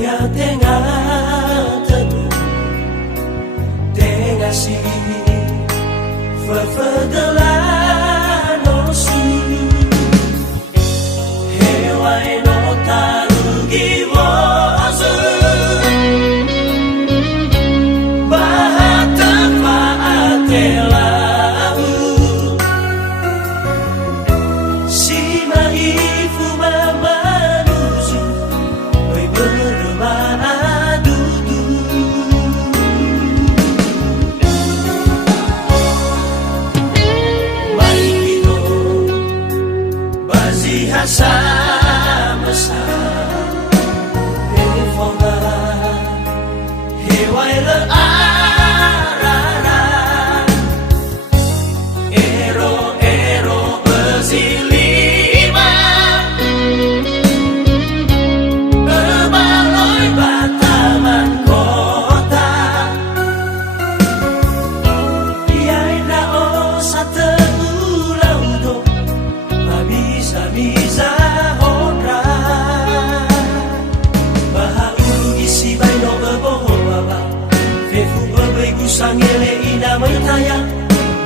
Ya tengah teduh tengah si verdelan osu hewai no tarugi wozu bahata faatelau si maifu mamanuzu oi sama-sama Efonga Hewai le arara Ero bezilima Bebaloi bataman kota Yaina osa tegulau do Bisa honra Bahaulu isi baino beboho baba Fefu bebegu sangele ina meitaya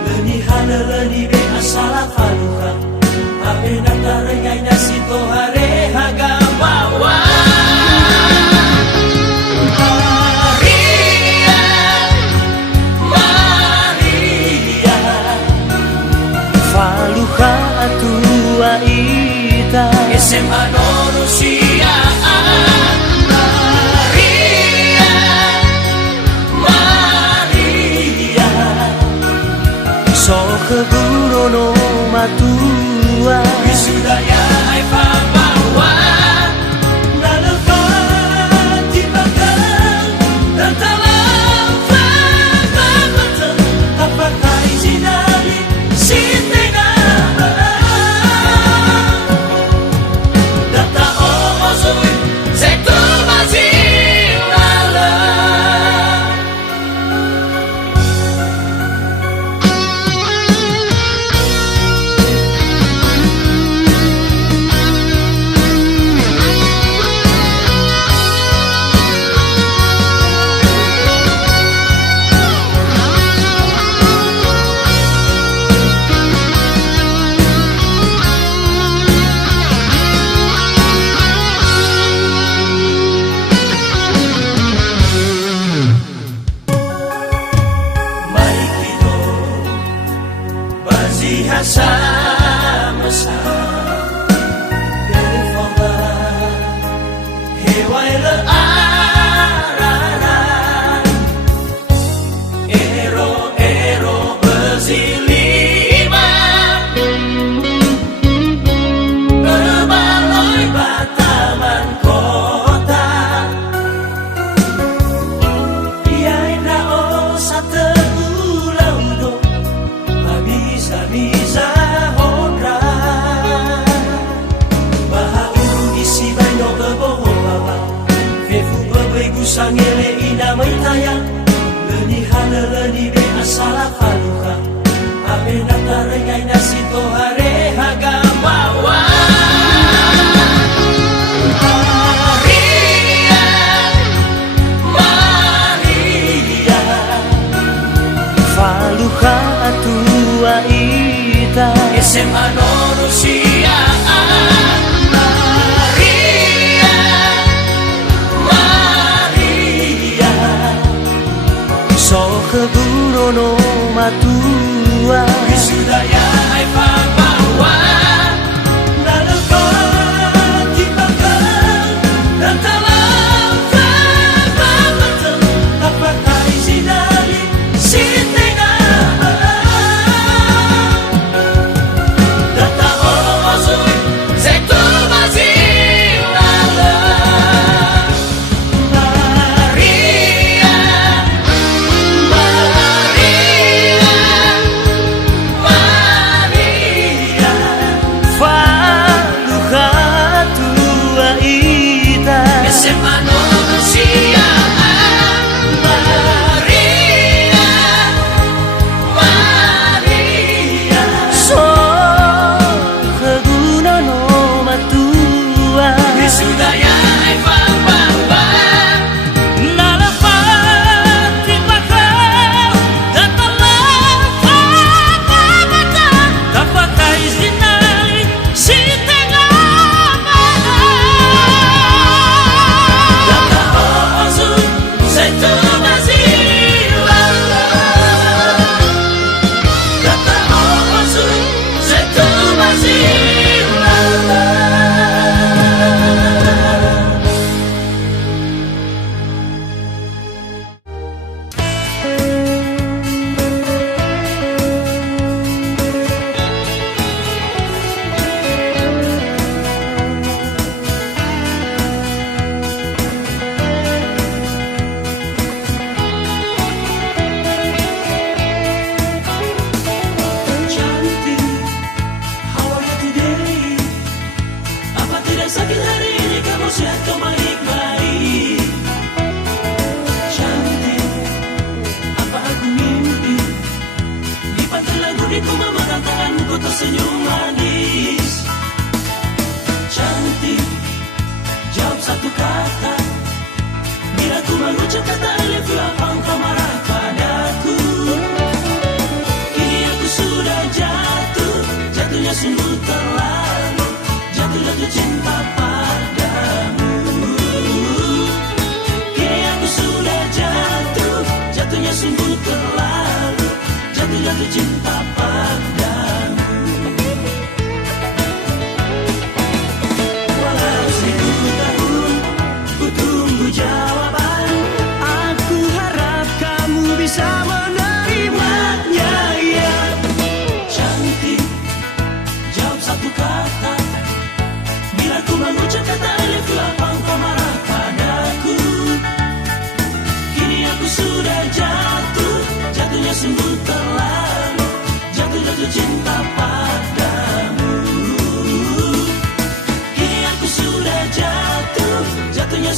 Leni hana leni be asala faluka Ape natarengai nasi tohare haga bawa Maria Faluka atua ita SMA Norusia Maria So keburo no matua Wisudaya Eva bawa Nalepat dimakan dan talam fakabatan apakah izinari si sama-sama Efonga Hewai le arara Ero bezilima Bebaloi bataman kota Yaina osa tegulau do Bisa honra Bahaulu isi baino beboho baba Fefu bebegu sangele ina meitaya Leni hana leni be asala faluka Ape natarengai nasi tohare haga bawa Maria Faluka atua ita SMA Norusia Maria So keburo no matua Wisudaya Eva bawa Nalepat dimakan dan talam fakabatan apakah izinari si Maria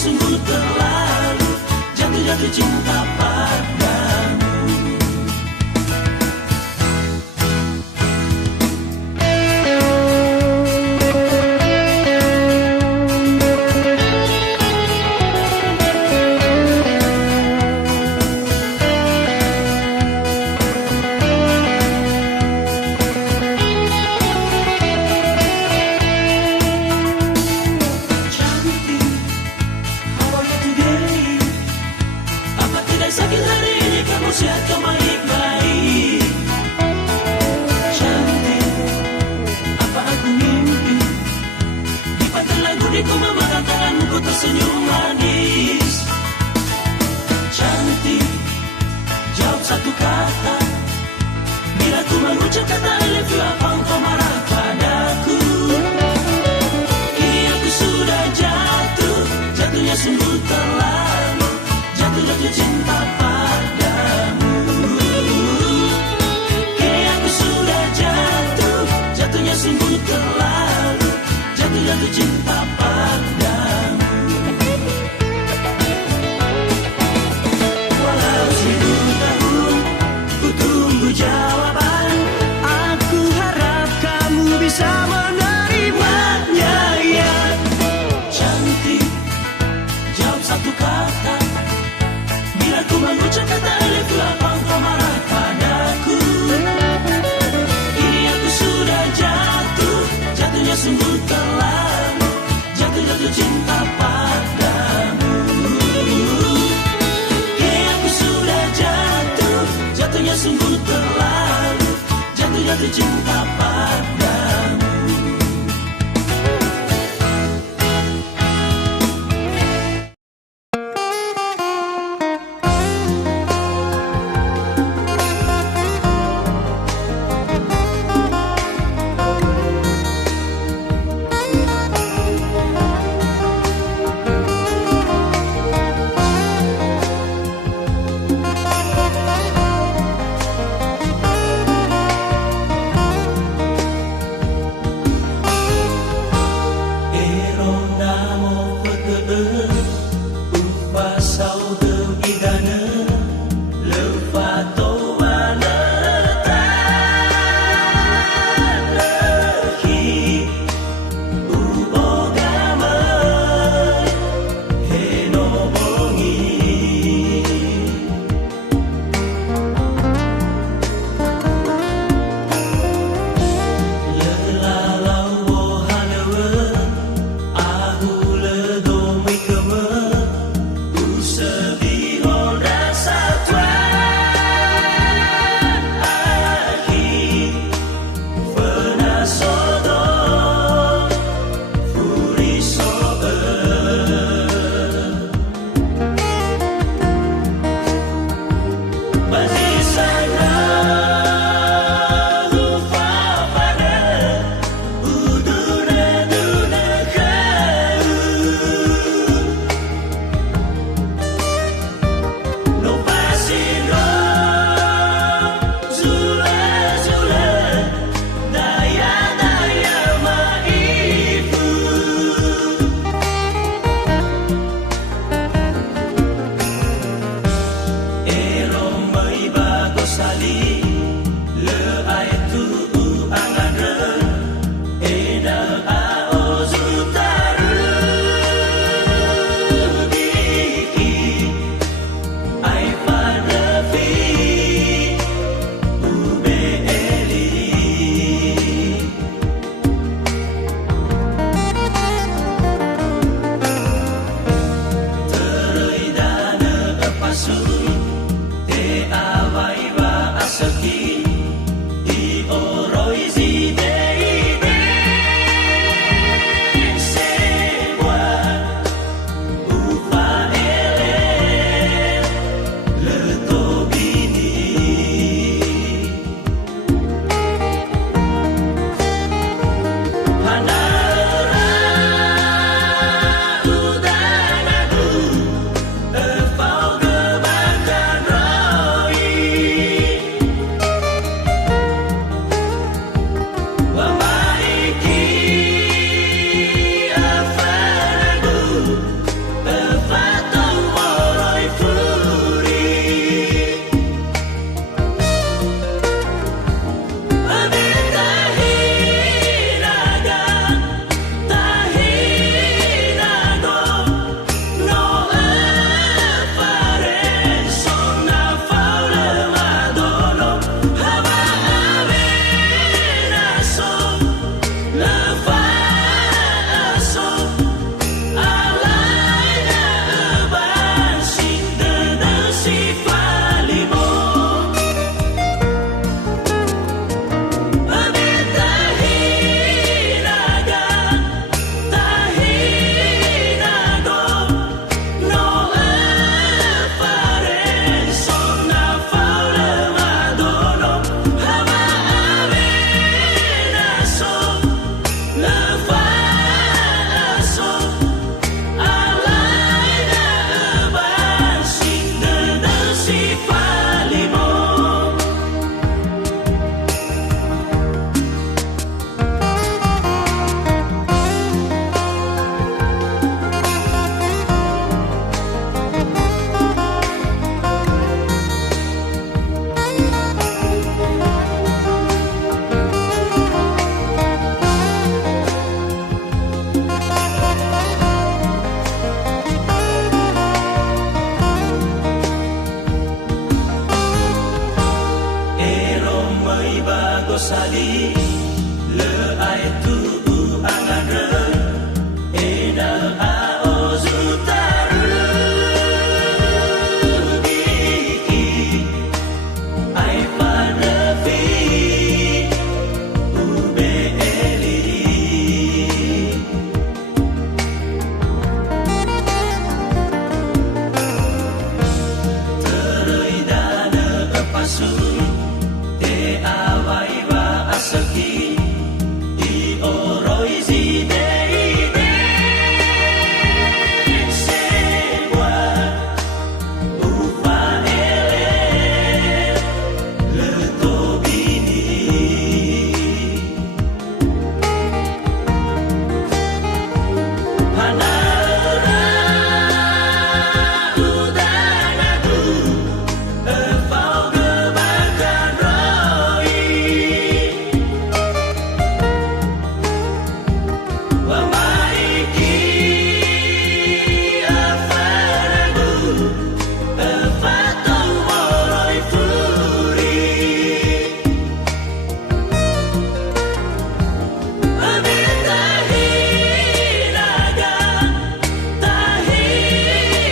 sungguh terlalu, jatuh-jatuh cinta padamu. Sakit hari ini kamu sehat kau baik-baik. Cantik, apa aku mimpi? Di pantai lagu di ku memegang tanganmu ku tersenyum manis. Cantik, jawab satu kata. Bila ku mengucap kata I love you, apa engkau marah padaku? Kini aku sudah jatuh, jatuhnya sungguh terlalu, jatuh-jatuh cinta padamu. Kini aku sudah jatuh, jatuhnya sungguh terlalu, jatuh-jatuh cinta padamu. Walau 1000 tahun ku tunggu jawaban, aku harap kamu bisa menerimanya ya. Cantik, jawab satu kata. Bila ku mengucap kata I love you, apa engkau marah padaku? Kini aku sudah jatuh, jatuhnya sungguh terlalu, jatuh-jatuh cinta padamu. Kini aku sudah jatuh, jatuhnya sungguh terlalu, jatuh-jatuh cinta padamu. Te avaiva asa sali le ai tu angana ena aozu taru di ai panafi ube eli teroidana pasu te awai wa asaki di oroizi dei de sewa ufa ele le tobini hanara udana du efau gebakan roi wa maiki afaragu efatau moroi furi abitahinaga tahinado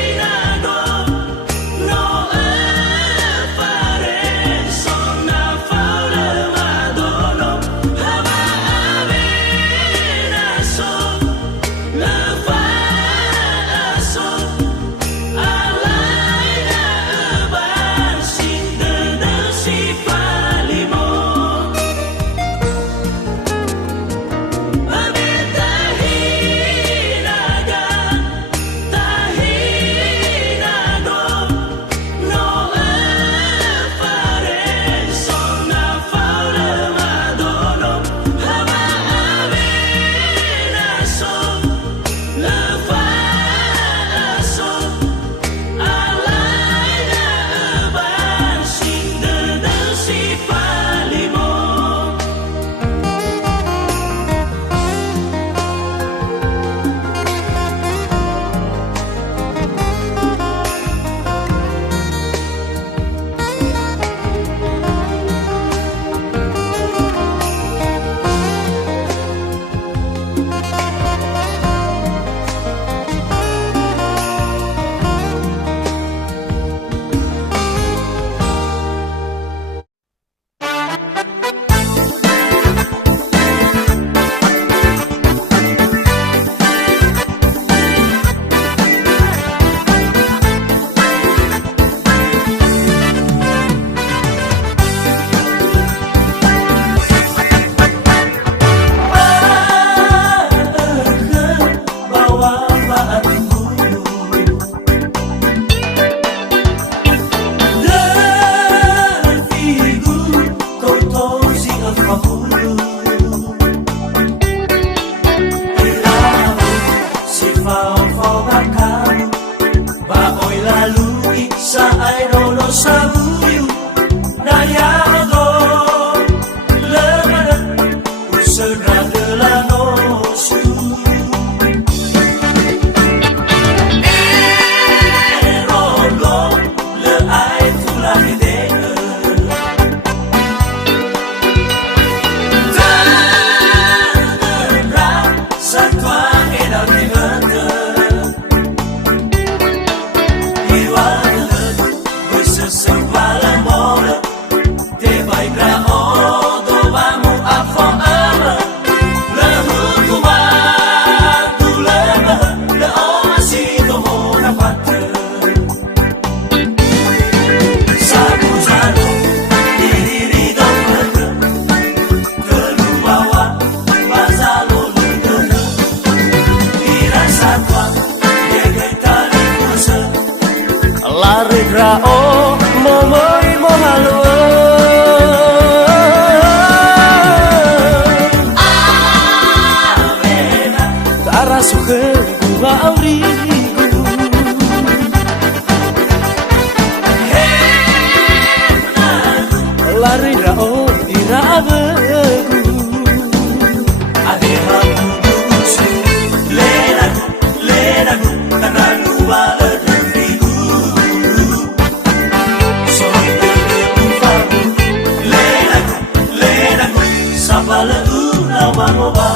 no afare sonna faule madono hava avena so la faso alaina ban sinda dan si palimo abitahinaga tahinado no afare sonna faule madono hava avena so la faso alaina ban sinda dan si palimo lari grao momoi mohalo avena tara suke gua auriku lari grao ira abegu adema busu leragu tananu wala Lena mangoba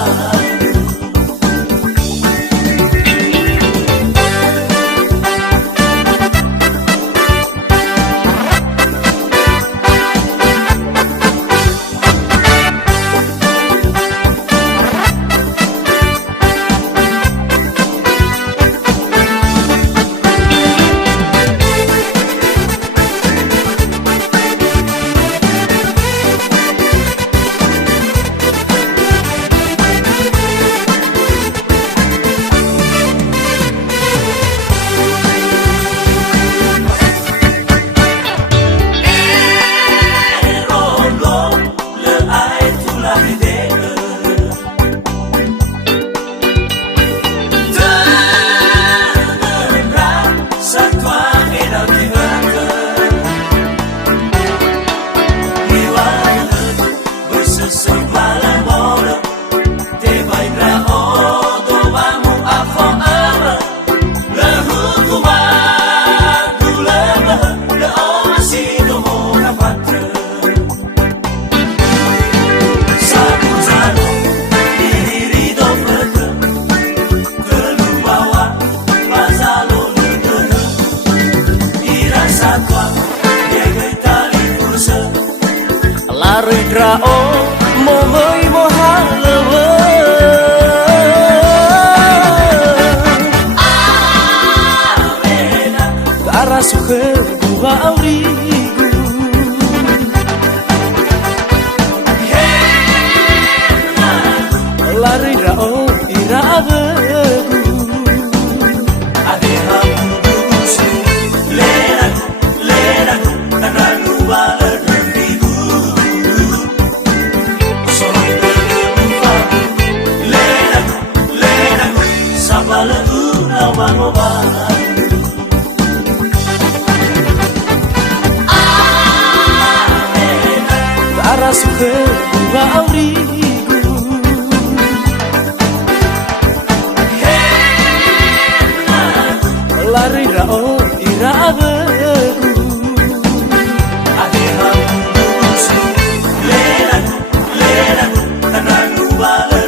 Lari drao mo hơi mo halewe Kara suhe buha aurigu Lari drao ira abegu Ade hamu busu leragu Tananu bala mangoba Kara suhe buha aurigu Lari rao ira abegu Ade hamu busu leragu Tananu bala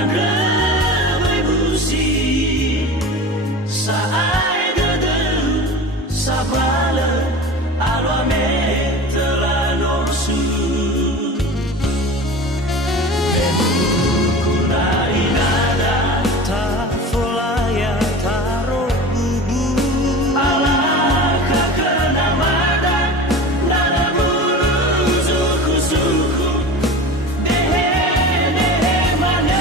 Andrei busi Saai dede Sabala Alwa me telanosu Kuna inada Ta folaya taro bubu Ala kakena mada Nada bulu suku-suku Dehe mana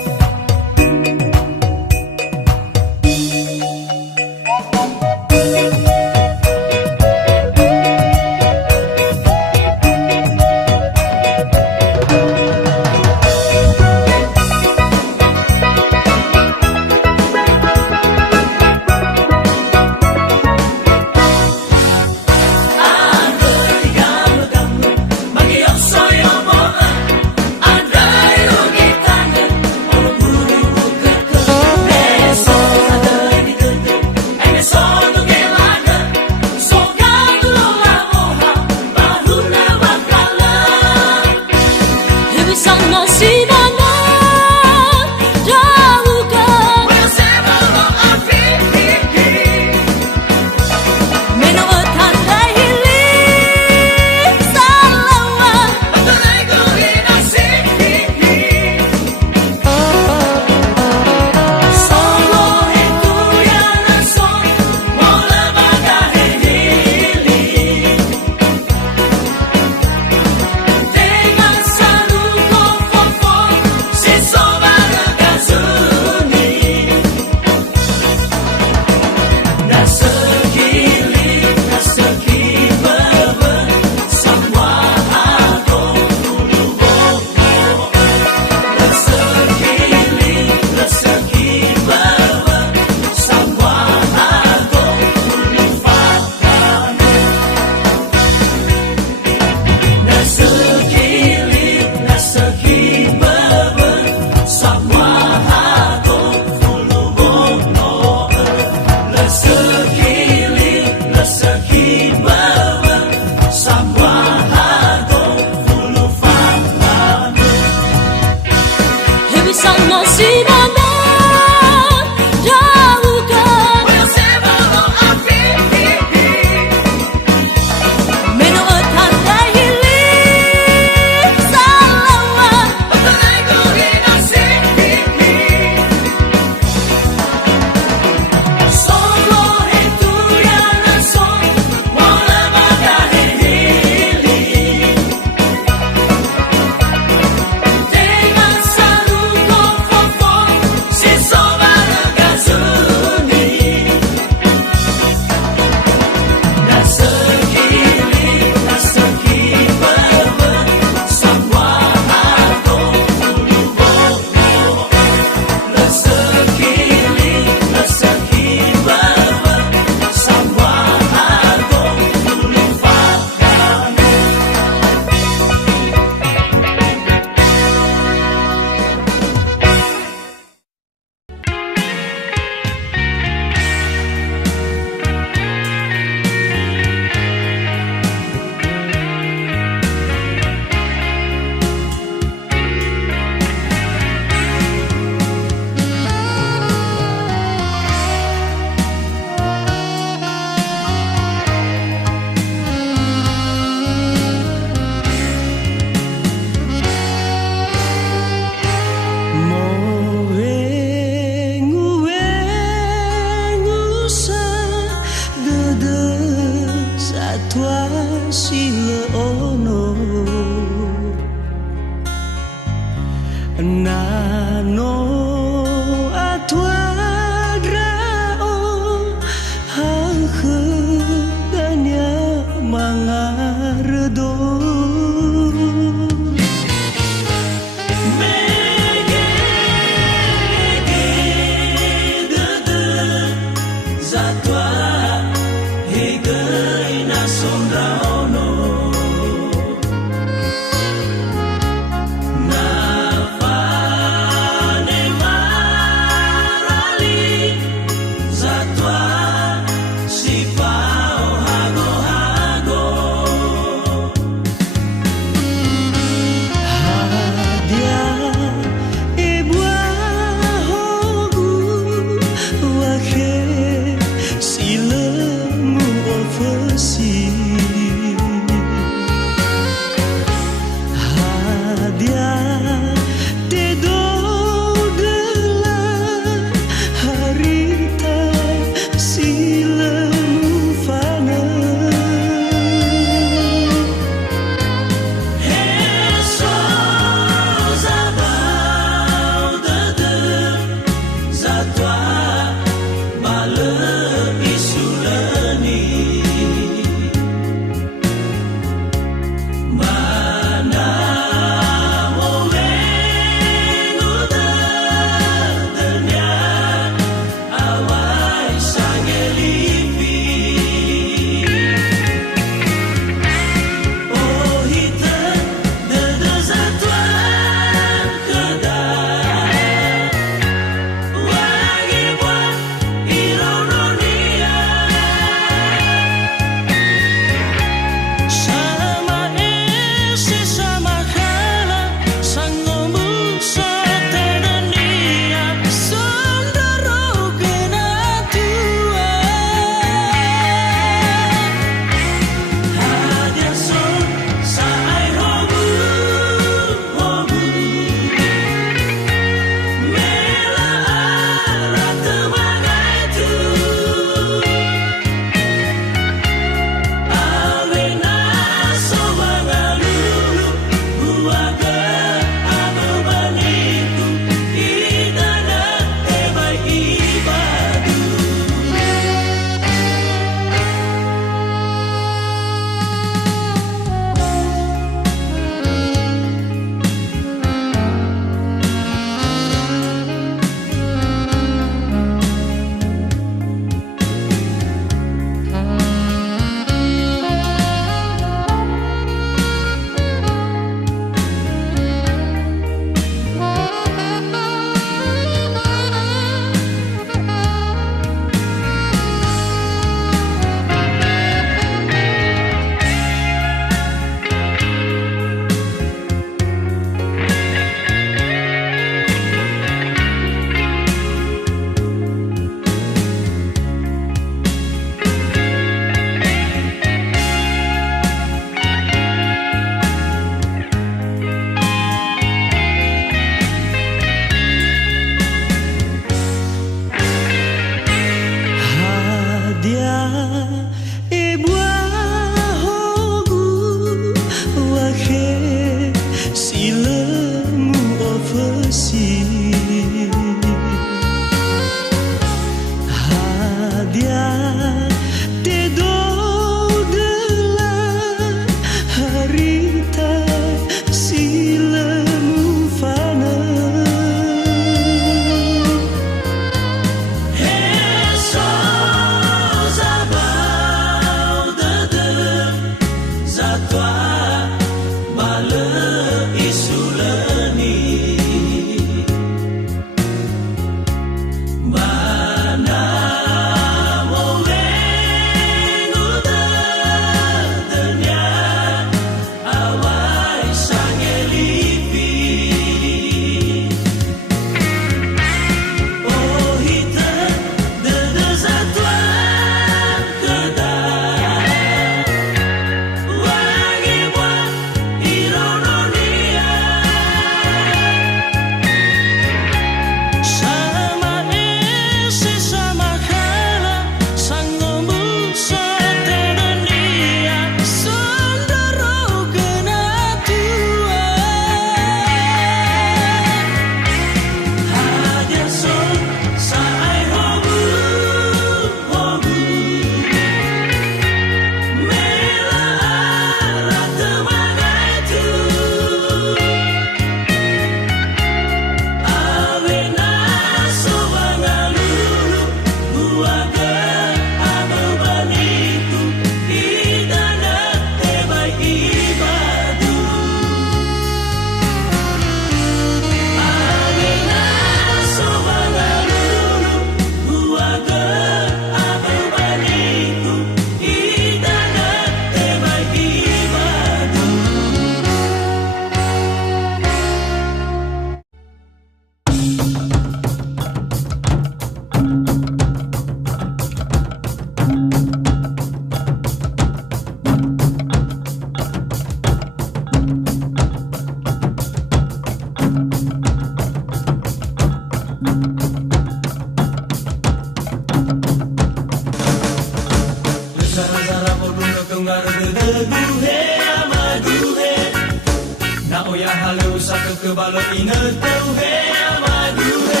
Kebalo ina tau he amadu he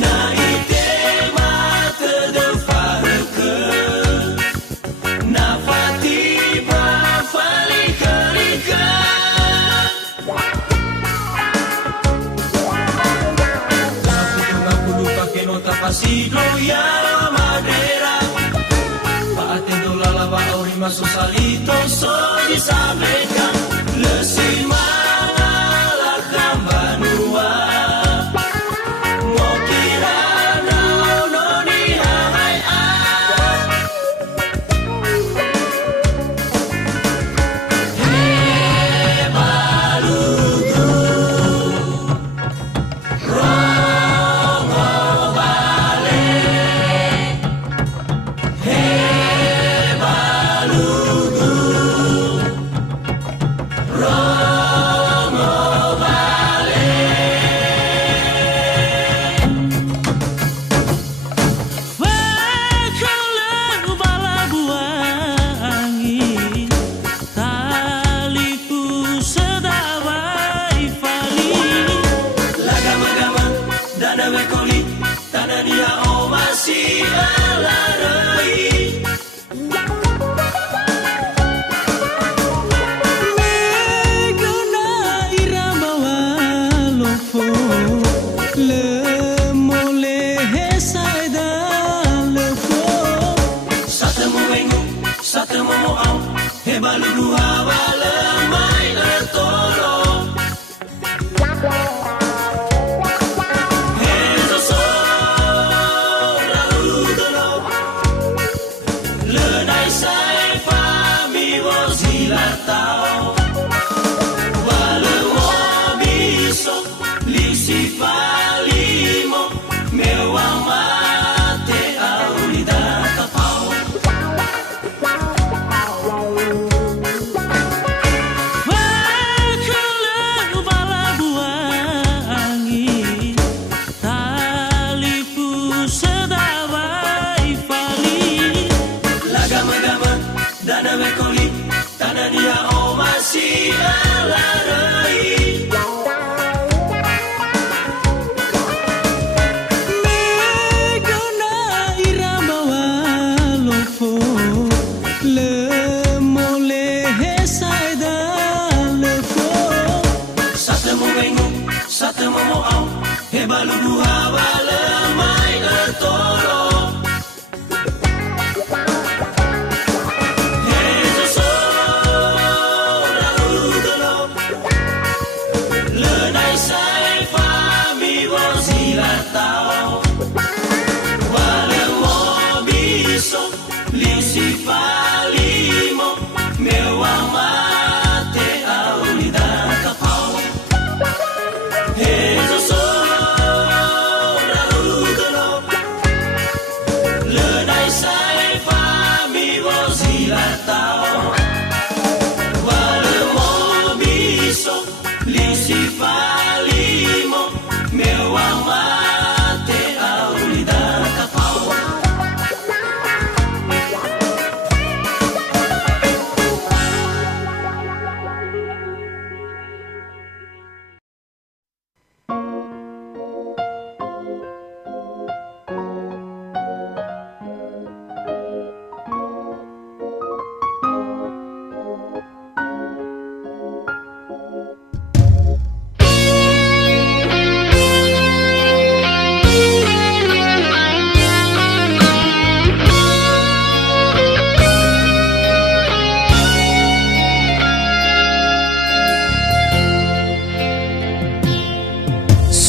na ite que no está pasido ya madera. Pa atendo la lava orima so salito so di sabreka. Lesimana la cambanua. Mokirana no ni hai ai. Hey balugu.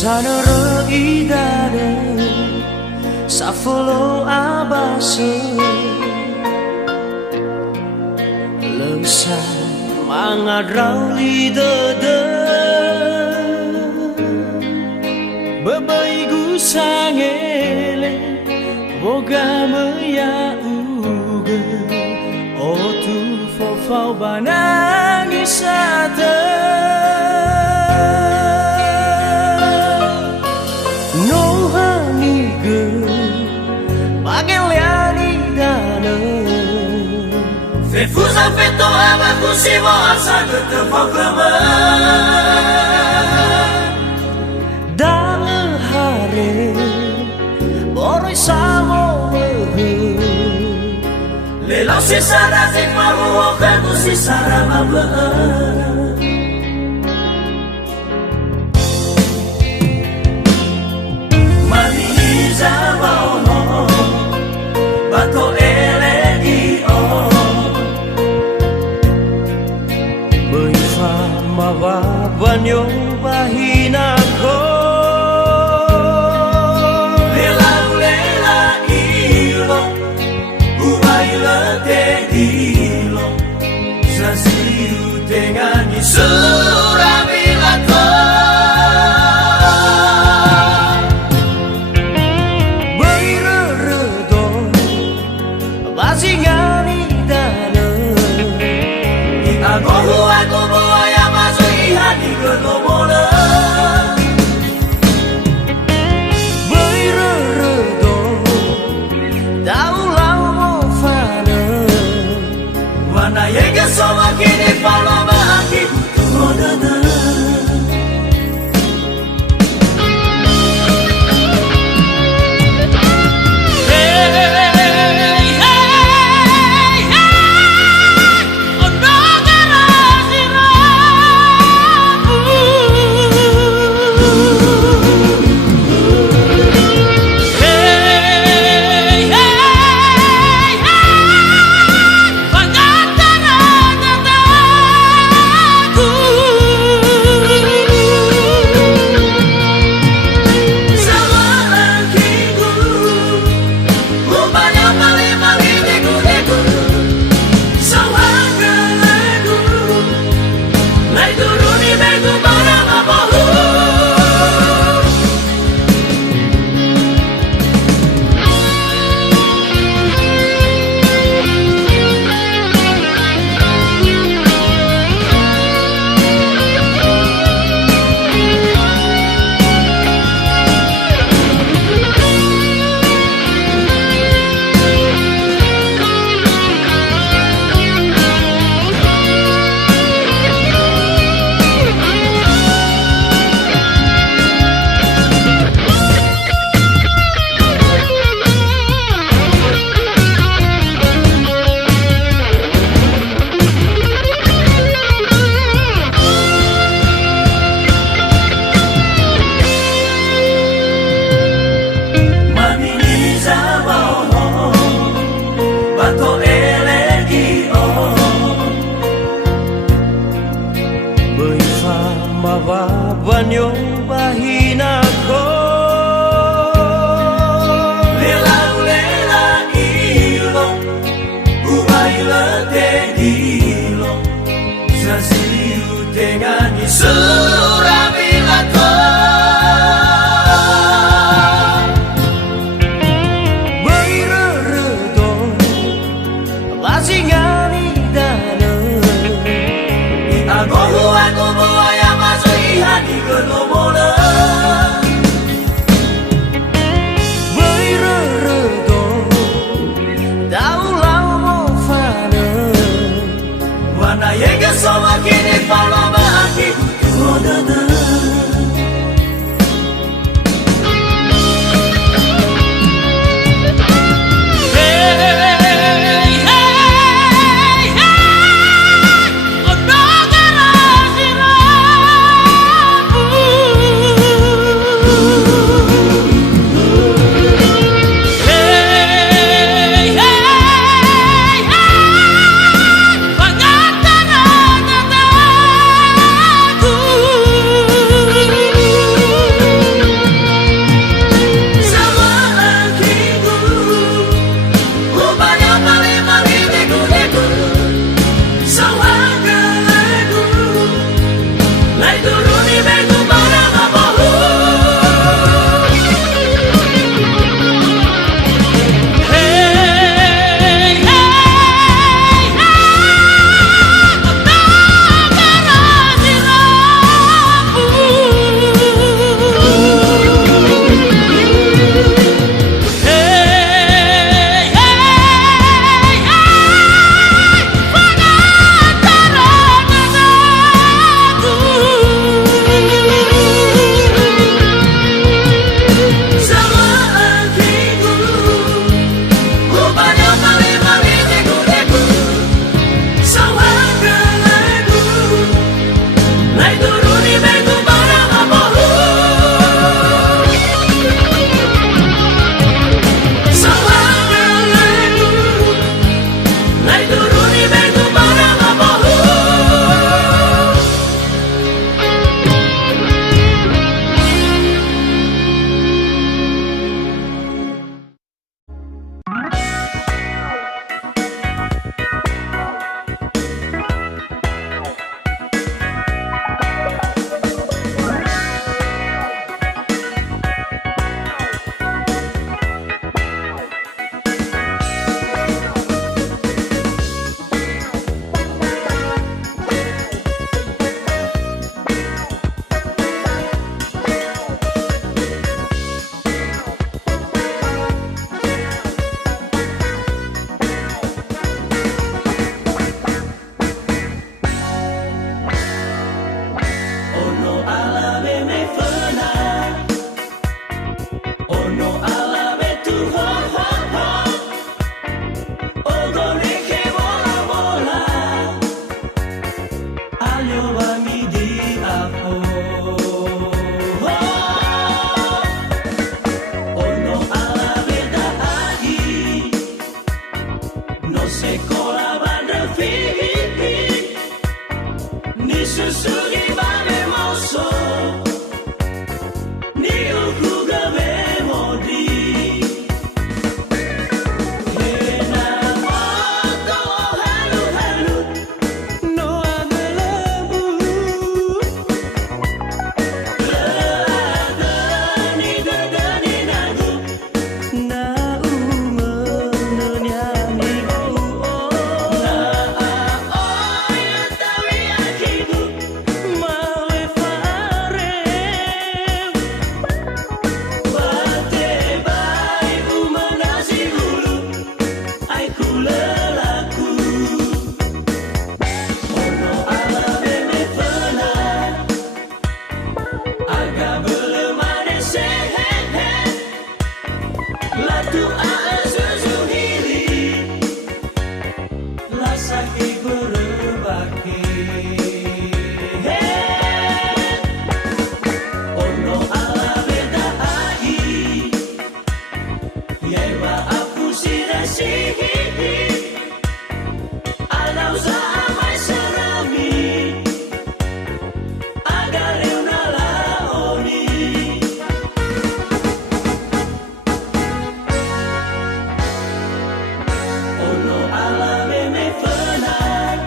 Sanoro idare safolo abase Lesa mangadrau lidede Babai gusangele Boga meya uge Otu fofau banangisate Vous en faites au rêve, vous si vous ça de te proclamer. Dans le haré, boroi samo Les lancers sarà c'est pas vous que vous si sarà ma Maniza Surabilato Berredo Basingani dana Aku buaya yang masuk hati kelomola Berredo Daulau mo fana Wana yega soma kini palama aki kutuhodana Banyo bahina ko Lela ilo Ubaila te dilo Sasiu tengani Surabilato Berredo Basingani dana Aku buaya masuk hati kelomola Berredo Daulau mo fana Wana yega soma kini palama aki kutuhodana batu azuzu hili lasake berebake ono ala beda ahi yewa aku sirasihi alau zamai serami agar eunala oni ono ala me fenai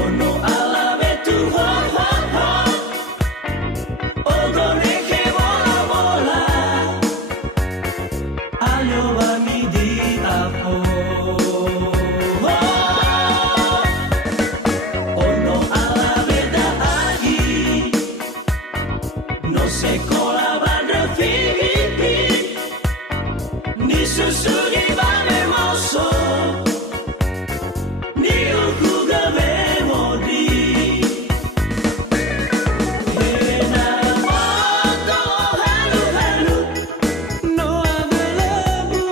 ono ala tu ho ho ho ogo neke bola bola alio bami di apo ono ala beda agi no se cola bandra fihi ni susu di bame moso ni uku gabe modi hena moto halu halu no abelebu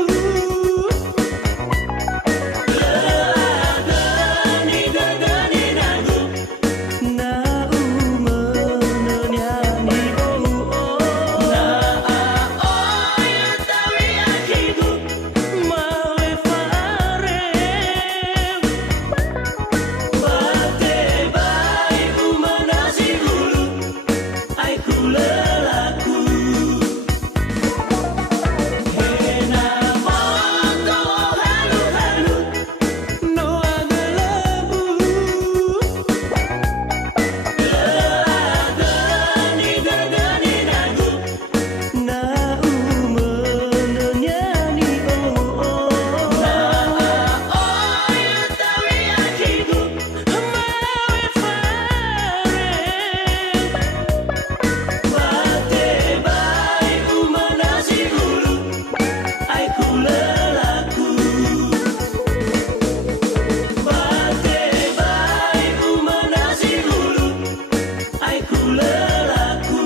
ladani dadani nagu na umenyanyi na aoya tawi akibu mawe fare bate bai umanasi hulu ai kulelaku hena moto halu halu no abelebu ladani dadani nagu na umenyanyi na aoya tawi akibu mawe fare bate bai umanasi hulu ai kulelaku bate bai umanasi hulu ai kulelaku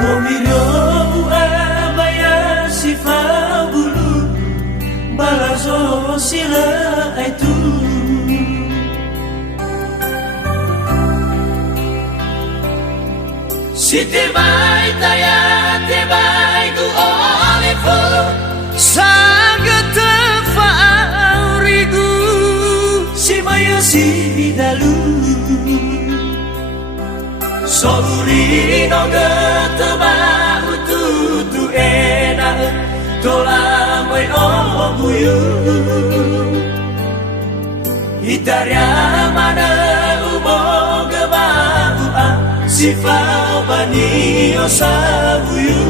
Momirio abaya sifa bulu balazo sila itu si tebai taya tebai ku olivo sangat faurigu si maya si dalu Soruri no geteba ututu enak tolamai obuyu Hitarya mana ubo gebabua sifau bani osabuyu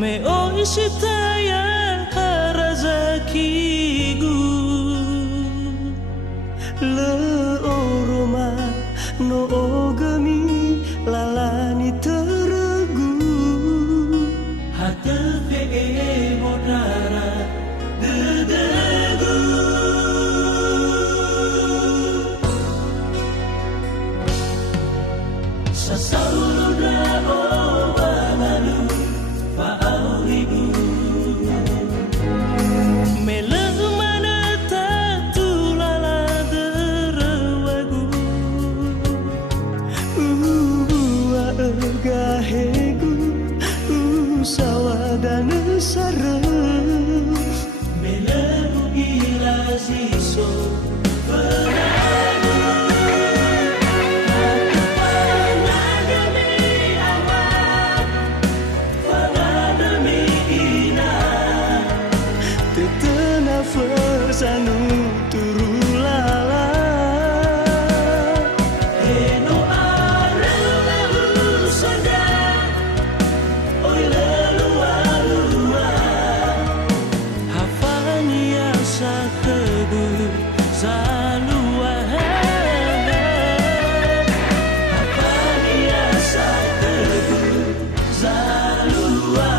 me oi sitaya harazakigu le oroma no ogami lalani teregu hata fe modara dedegu sasaludra obanalu fa'aurigu melemana tatulala derawagu agahegu sawadana sare melemu ilaziso Sanu turulala eno arelu sada oi lelua hafania sakegu zalua hafania sakegu zalua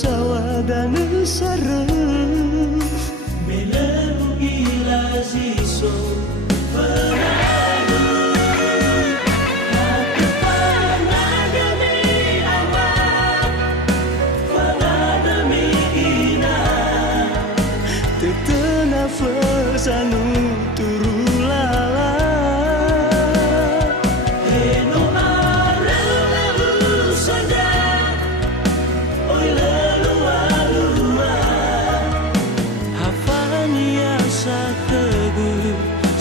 sawadana sare melemu ilaziso faragu hatupanagami amat fanadami ina tetenafasanu turulala eno arelu sada oi lelua hafania sakegu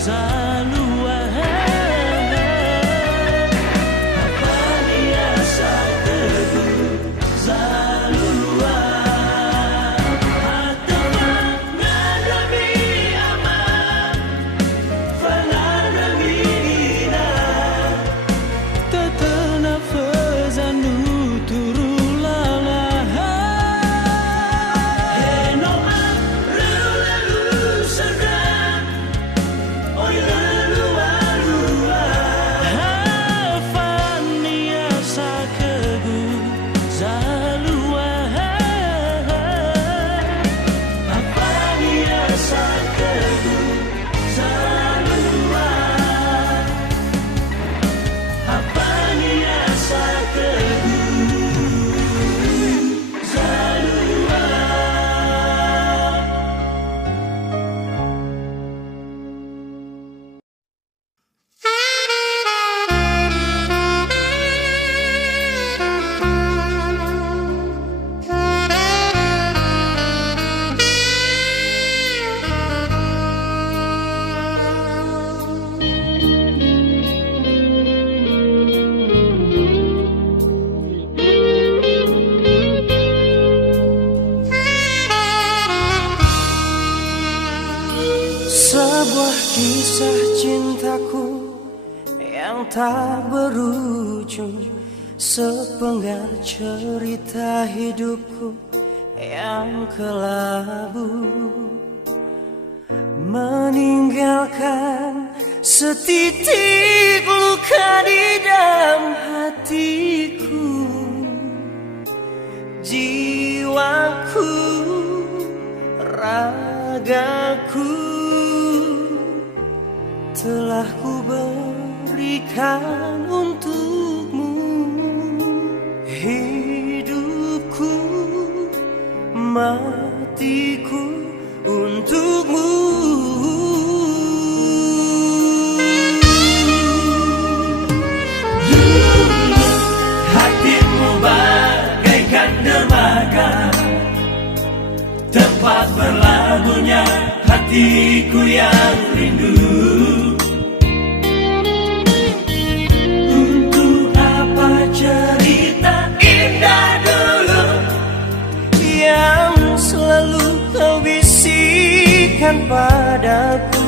zalua hafania sakegu zalua hatupanagami amat fanadami ina tetenafasanu turulala eno arelu sada oi lelua hafania sakegu zalua hafania sakegu zalua hafania sakegu zalua sebuah kisah cintaku yang tak berujung, sepenggal cerita hidupku yang kelabu, meninggalkan setitik luka di dalam hatiku. Jiwaku, ragaku telah ku berikan untukmu. Hidupku, matiku untukmu. Dulu hatimu bagaikan dermaga, tempat berlabuhnya hatiku yang rindu. Untuk apa cerita indah dulu yang selalu kau bisikkan padaku.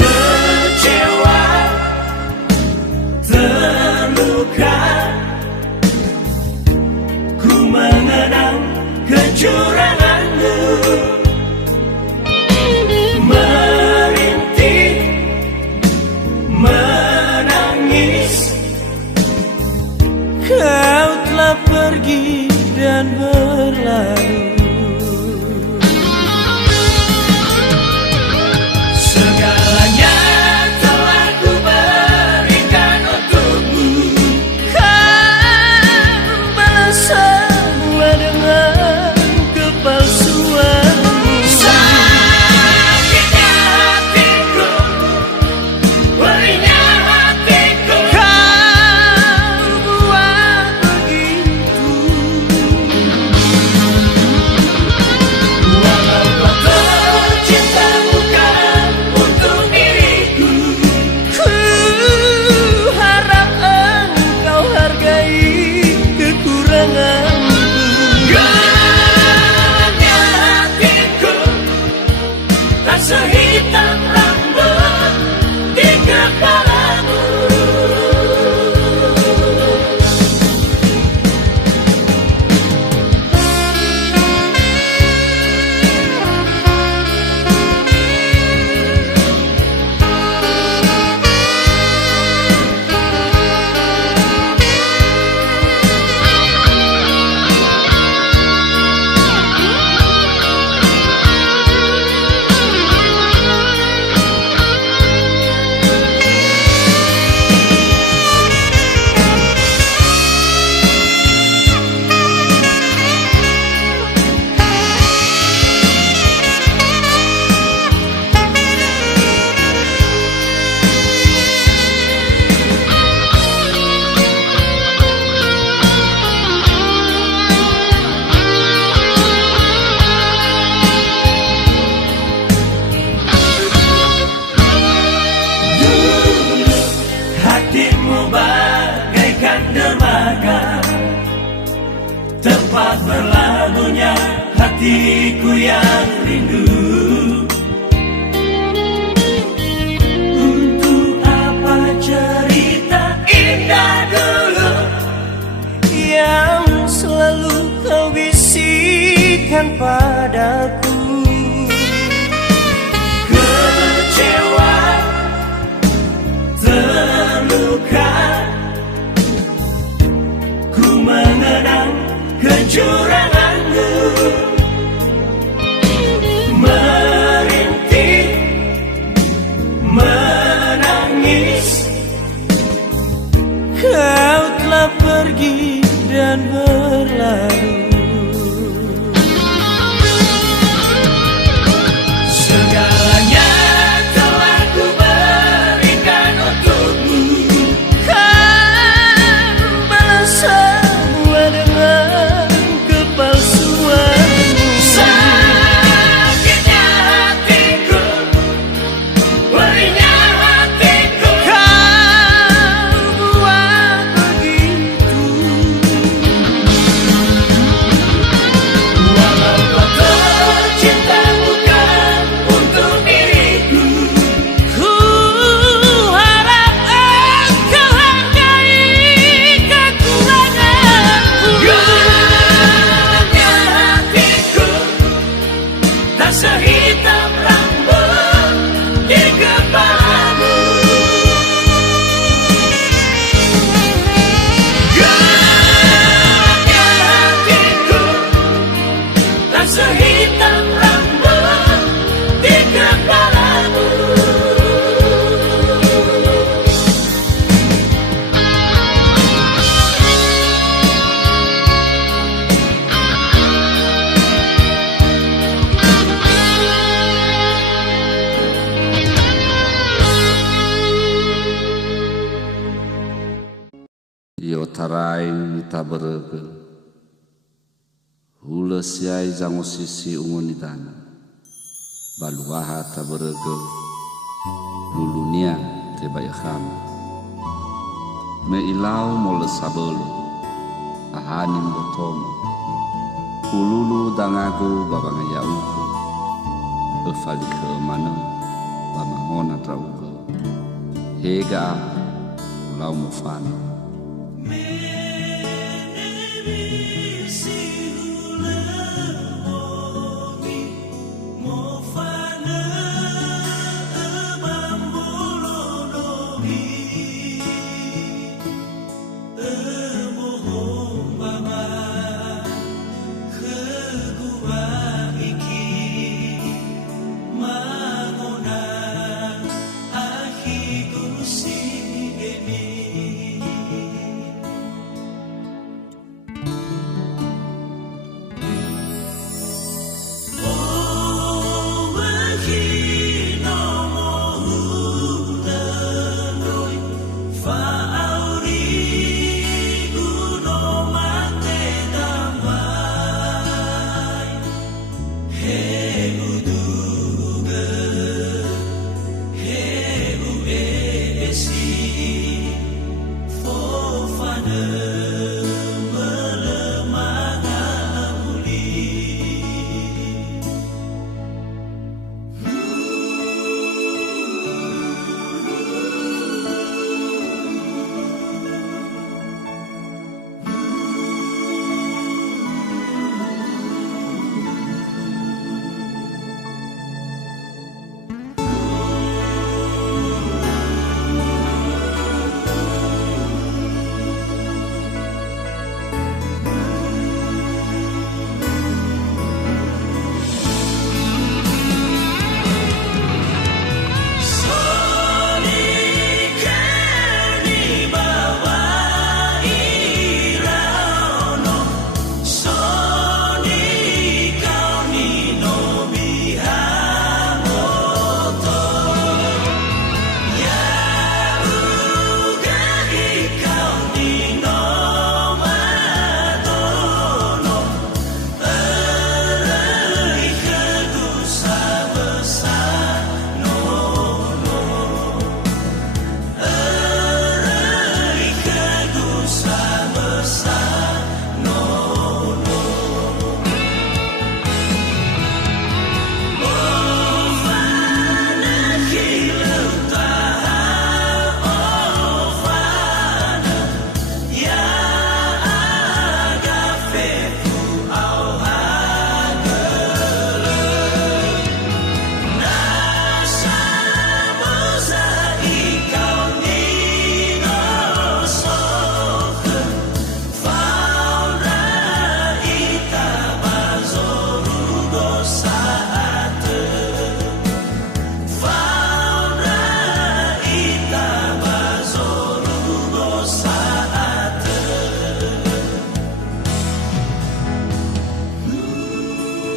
Kecewa, terluka, ku mengenang kecuranganmu. Merintih, menangis, Kau telah pergi dan berlalu. segalanya telah ku berikan untukmu. Kau balas semua dengan kepalsuanmu. Sakitnya hatiku, perihnya hatiku, Kau buat begitu. walau kau tercinta bukan untuk diriku. Ku harap engkau hargai kekuranganku. Gelapnya hatiku tak sehitam rambut di kepalamu. Hatimu bagaikan dermaga, tempat berlabuhnya hatiku yang rindu. Untuk apa cerita indah dulu Yang selalu kau bisikkan padaku. kecewa, terluka, ku mengenang kecuranganmu. Merintih, menangis, Kau telah pergi dan berlalu. segalanya telah ku berikan untukmu. Kau balas semua dengan kepalsuanmu. Sakitnya hatiku, perihnya hatiku, Kau buat begitu. tarai nita berege hula siai jango sisi ungonidana baluaha ta berege lulunia te bayakam me ilau mole sabelu ahanim botomo ululu dangagu babangaya uku efalike mana bamangona traugo hega ulau mofana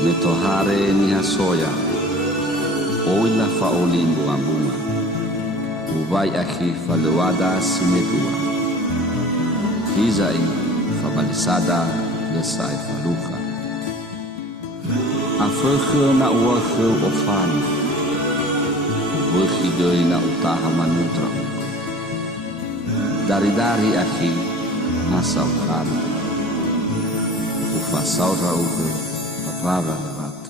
Metohare ni hasoya oila faolin bunga ubai akhi falewada simedua hizai fabalisada lesai faluka afekhe na uwakhe ofani uwakhi na utaha manutra dari akhi nasau khana ufasau rauke Rara Bata.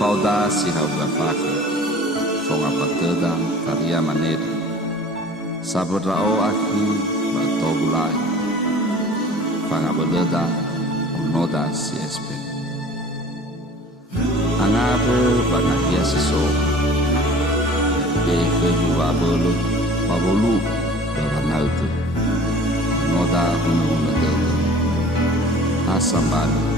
fauda si hau gafake fonga patada karia maneri sabrao ahi batobulai fanga beleda unoda si espe angabe bana hia siso be febu babolu bana itu noda hunu asambali